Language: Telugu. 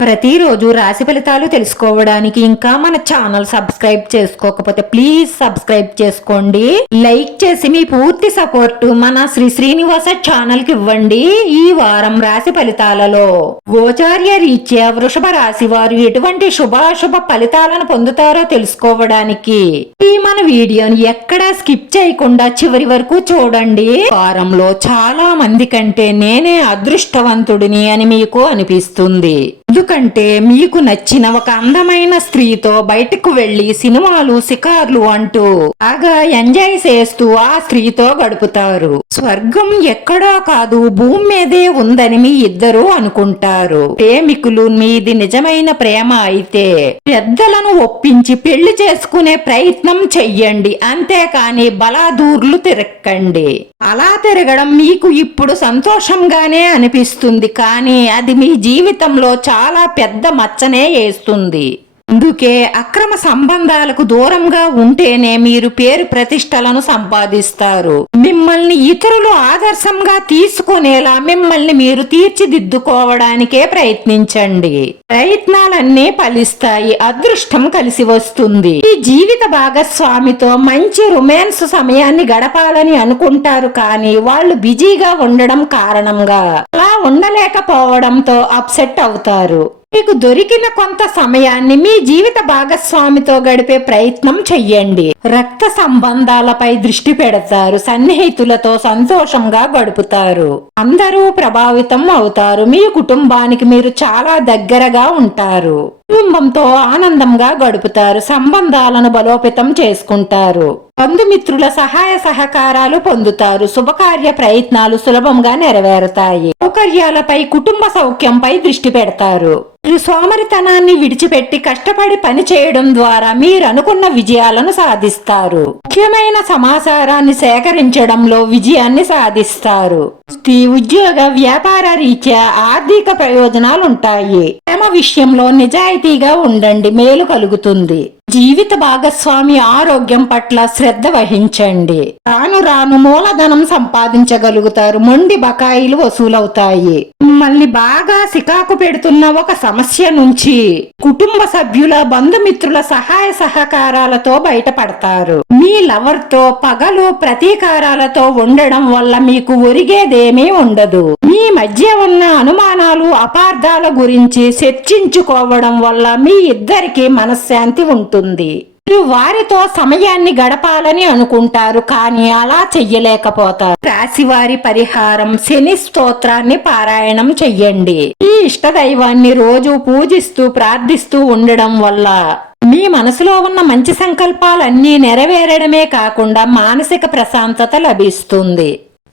ప్రతిరోజు రాశి ఫలితాలు తెలుసుకోవడానికి ఇంకా మన ఛానల్ సబ్స్క్రైబ్ చేసుకోకపోతే ప్లీజ్ సబ్స్క్రైబ్ చేసుకోండి. లైక్ చేసి మీ పూర్తి సపోర్ట్ మన శ్రీ శ్రీనివాస ఛానల్కి ఇవ్వండి ఈ వారం రాశి ఫలితాలలో. గోచార్య రీత్యా వృషభ రాశి వారు ఎటువంటి శుభాశుభ ఫలితాలను పొందుతారో తెలుసుకోవడానికి ఈ మన వీడియోని ఎక్కడా స్కిప్ చేయకుండా చివరి వరకు చూడండి. వారంలో చాలా మంది కంటే నేనే అదృష్టవంతుడిని అని మీకు అనిపిస్తుంది. ఎందుకంటే మీకు నచ్చిన ఒక అందమైన స్త్రీతో బయటకు వెళ్ళి సినిమాలు షికార్లు అంటూ బాగా ఎంజాయ్ చేస్తూ ఆ స్త్రీతో గడుపుతారు. స్వర్గం ఎక్కడో కాదు భూమి మీదే ఉందని మీ ఇద్దరు అనుకుంటారు. ప్రేమికులు మీది నిజమైన ప్రేమ అయితే పెద్దలను ఒప్పించి పెళ్ళి చేసుకునే ప్రయత్నం చెయ్యండి. అంతేకాని బలాదూర్లు తిరక్కండి. అలా తిరగడం మీకు ఇప్పుడు సంతోషంగానే అనిపిస్తుంది. కానీ అది మీ జీవితంలో చాలా చాలా పెద్ద మచ్చనే వేస్తుంది. అందుకే అక్రమ సంబంధాలకు దూరంగా ఉంటేనే మీరు పేరు ప్రతిష్టలను సంపాదిస్తారు. మిమ్మల్ని ఇతరులు ఆదర్శంగా తీసుకునేలా మిమ్మల్ని మీరు తీర్చిదిద్దుకోవడానికే ప్రయత్నించండి. ప్రయత్నాలన్నీ ఫలిస్తాయి అదృష్టం కలిసి వస్తుంది. ఈ జీవిత భాగస్వామితో మంచి రొమాన్స్ సమయాన్ని గడపాలని అనుకుంటారు కానీ వాళ్ళు బిజీగా ఉండడం కారణంగా. ఉండలేకపోవడంతో అప్సెట్ అవుతారు. మీకు దొరికిన కొంత సమయాన్ని మీ జీవిత భాగస్వామితో గడిపే ప్రయత్నం చెయ్యండి. రక్త సంబంధాలపై దృష్టి పెడతారు. సన్నిహితులతో సంతోషంగా గడుపుతారు. అందరూ ప్రభావితం అవుతారు. మీ కుటుంబానికి మీరు చాలా దగ్గరగా ఉంటారు. కుటుంబంతో ఆనందంగా గడుపుతారు. సంబంధాలను బలోపేతం చేసుకుంటారు. బంధుమిత్రుల సహాయ సహకారాలు పొందుతారు. శుభకార్య ప్రయత్నాలు సులభంగా నెరవేరుతాయి. సౌకర్యాలపై కుటుంబ సౌఖ్యంపై దృష్టి పెడతారు. మీరు సోమరితనాన్ని విడిచిపెట్టి కష్టపడి పని చేయడం ద్వారా మీరు అనుకున్న విజయాలను సాధిస్తారు. ముఖ్యమైన సమాచారాన్ని సేకరించడంలో విజయాన్ని సాధిస్తారు. ఉద్యోగ వ్యాపార రీత్యా ఆర్థిక ప్రయోజనాలు ఉంటాయి ప్రేమ విషయంలో నిజాయితీగా ఉండండి. మేలు కలుగుతుంది. జీవిత భాగస్వామి ఆరోగ్యం పట్ల శ్రద్ధ వహించండి. రాను రాను మూలధనం సంపాదించగలుగుతారు. మొండి బకాయిలు వసూలవుతాయి. మిమ్మల్ని బాగా సికాకు పెడుతున్న ఒక సమస్య నుంచి కుటుంబ సభ్యుల బంధుమిత్రుల సహాయ సహకారాలతో బయటపడతారు. మీ లవర్తో పగలు ప్రతీకారాలతో ఉండడం వల్ల మీకు ఒరిగేదేమీ ఉండదు. మీ మధ్య ఉన్న అనుమానాలు అపార్థాల గురించి చర్చించుకోవడం వల్ల మీ ఇద్దరికి మనశ్శాంతి ఉంటుంది. మీరు వారితో సమయాన్ని గడపాలని అనుకుంటారు కానీ అలా చెయ్యలేకపోతారు. రాశివారి పరిహారం శని స్తోత్రాన్ని పారాయణం చెయ్యండి. ఈ ఇష్ట దైవాన్ని రోజు పూజిస్తూ ప్రార్థిస్తూ ఉండడం వల్ల మీ మనసులో ఉన్న మంచి సంకల్పాలన్నీ నెరవేరడమే కాకుండా మానసిక ప్రశాంతత లభిస్తుంది.